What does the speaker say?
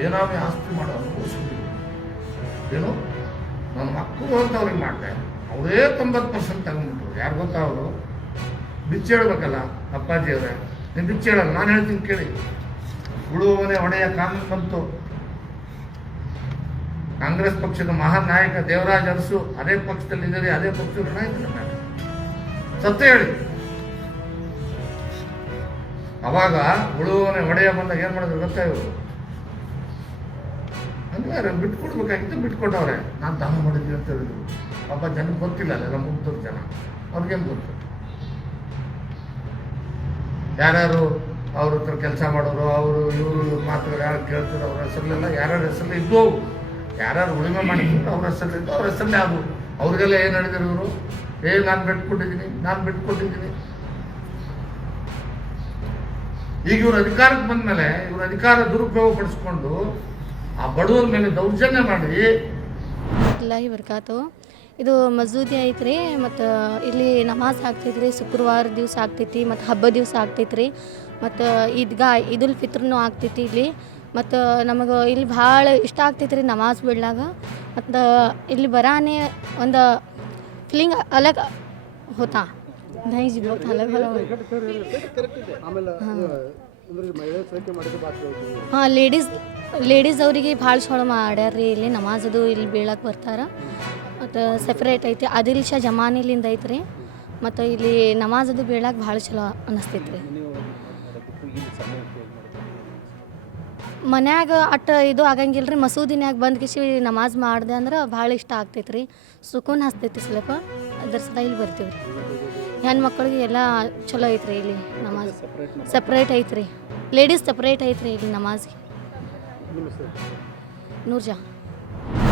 ಬೇನಾಮಿ ಆಸ್ತಿ ಮಾಡೋ ಅನುಭವಿಸ್ಬಿಟ್ಟಿದ್ರು. ಏನು ನನ್ನ ಮಕ್ಕಳು ಅಂತ ಅವ್ರಿಗೆ ಮಾಡಿದೆ, ಅವರೇ 90% ತಗೊಂಡ್ಬಿಟ್ರು. ಯಾರು ಗೊತ್ತಾ ಅವರು? ಬಿಚ್ಚಿ ಹೇಳ್ಬೇಕಲ್ಲ ಅಪ್ಪಾಜಿಯವರೇ, ನೀವು ಬಿಚ್ಚಿ ಹೇಳಲ್ಲ, ನಾನು ಹೇಳ್ತೀನಿ ಕೇಳಿ. ಉಳುವವನೇ ಒಡೆಯ ಕಾನೂನು ಬಂತು. ಕಾಂಗ್ರೆಸ್ ಪಕ್ಷದ ಮಹಾನ್ ನಾಯಕ ದೇವರಾಜ್ ಅರಸು ಅದೇ ಪಕ್ಷದಲ್ಲಿ ಇದ್ದಾರೆ, ಅದೇ ಪಕ್ಷದ ನಾಯಕ. ಸತ್ಯ ಹೇಳಿ. ಅವಾಗ ಉಳುವವನೇ ಒಡೆಯ ಬಂದಾಗ ಏನ್ ಮಾಡಿದ್ರು ಗೊತ್ತಾ ಇವರು? ಅಂದ್ರೆ ಬಿಟ್ಕೊಡ್ಬೇಕಾಗಿತ್ತು, ಬಿಟ್ಕೊಟ್ಟವ್ರೆ. ನಾನು ದಾನ ಮಾಡಿದ್ವಿ ಅಂತ ಹೇಳಿದ್ರು. ಪಾಪ ಜನಕ್ಕೆ ಗೊತ್ತಿಲ್ಲ, ಅಲ್ಲೆಲ್ಲ ಮುಗ್ದವ್ರ ಜನ, ಅವ್ರಿಗೇನು ಗೊತ್ತು? ಯಾರ್ಯಾರು ಅವ್ರ ಹತ್ರ ಕೆಲಸ ಮಾಡೋರು, ಅವರು ಇವರು ಮಾತುಗಳು ಯಾರು ಕೇಳ್ತಾರೆ, ಅವ್ರ ಹೆಸರಲ್ಲೆಲ್ಲ ಯಾರ್ಯಾರ ಹೆಸರಲ್ಲಿ ಇದ್ದು, ಯಾರ್ಯಾರು ಉಳಿಮೆ ಮಾಡಿದ್ರು ಅವ್ರ ಹೆಸರಲ್ಲಿದ್ದು, ಅವ್ರ ಹೆಸರಲ್ಲೇ ಅದು. ಅವ್ರಿಗೆಲ್ಲ ಏನು ಹೇಳಿದ್ರು ಇವರು? ನಾನು ಬಿಟ್ಕೊಟ್ಟಿದ್ದೀನಿ. ಈಗ ಇವ್ರ ಅಧಿಕಾರಕ್ಕೆ ಬಂದ್ಮೇಲೆ ಇವ್ರ ಅಧಿಕಾರ ದುರುಪಯೋಗ ಪಡಿಸ್ಕೊಂಡು ಆ ಬಡವರ ಮೇಲೆ ದೌರ್ಜನ್ಯ ಮಾಡಿ. ಅಲ್ಲಾಹಿ ಬರ್ಕಾತು. ಇದು ಮಸೂದಿ ಐತ್ರಿ, ಮತ್ತು ಇಲ್ಲಿ ನಮಾಜ್ ಆಗ್ತೈತ್ರಿ, ಶುಕ್ರವಾರ ದಿವಸ ಆಗ್ತೈತಿ, ಮತ್ತು ಹಬ್ಬ ದಿವಸ ಆಗ್ತೈತ್ರಿ, ಮತ್ತು ಈದುಲ್ ಫಿತ್ರ್ನೂ ಆಗ್ತೈತಿ ಇಲ್ಲಿ. ಮತ್ತು ನಮಗೆ ಇಲ್ಲಿ ಭಾಳ ಇಷ್ಟ ಆಗ್ತೈತ್ರಿ ನಮಾಜ್ ಬಿಡ್ಲಾಗ. ಮತ್ತು ಇಲ್ಲಿ ಬರಾನೇ ಒಂದು ಫೀಲಿಂಗ್ ಅಲಗ್ ಹೋತಾ नहीं जी, बहुत अलग अलग ಹಾಂ. ಲೇಡೀಸ್ ಅವರಿಗೆ ಭಾಳ ಚಲೋ ಮಾಡ್ಯಾರ್ರಿ. ಇಲ್ಲಿ ನಮಾಜ್ ಅದು ಇಲ್ಲಿ ಬೀಳಕ್ಕೆ ಬರ್ತಾರೆ. ಮತ್ತು ಸೆಪ್ರೇಟ್ ಐತಿ, ಆದಿಲ್ ಶಾ ಜಮಾನಿಲಿಂದ ಐತ್ರಿ. ಮತ್ತು ಇಲ್ಲಿ ನಮಾಜ್ ಅದು ಬೀಳಕ್ಕೆ ಭಾಳ ಚಲೋ ಅನ್ನಿಸ್ತೈತ್ರಿ. ಮನ್ಯಾಗ ಇದು ಆಗಂಗಿಲ್ಲ ರೀ. ಮಸೂದಿನ್ಯಾಗ ಬಂದು ಕಿಸಿ ನಮಾಜ್ ಮಾಡಿದೆ ಅಂದ್ರೆ ಭಾಳ ಇಷ್ಟ ಆಗ್ತೈತ್ರಿ, ಸುಕೂನ್ ಹಸ್ತೈತಿ ಸ್ವಲ್ಪ. ಅದ್ರ ಸದ ಇಲ್ಲಿ ಬರ್ತೀವಿ ರೀ. ಹೆಣ್ಮಕ್ಳಿಗೆ ಎಲ್ಲ ಚಲೋ ಐತ್ರಿ ಇಲ್ಲಿ ನಮಾಜ್. ಸಪ್ರೇಟ್ ಐತ್ರಿ, ಲೇಡೀಸ್ ಸಪ್ರೇಟ್ ಐತ್ರಿ ಇಲ್ಲಿ ನಮಾಜ್ಗೆ. ನೂರ್ಜಾ.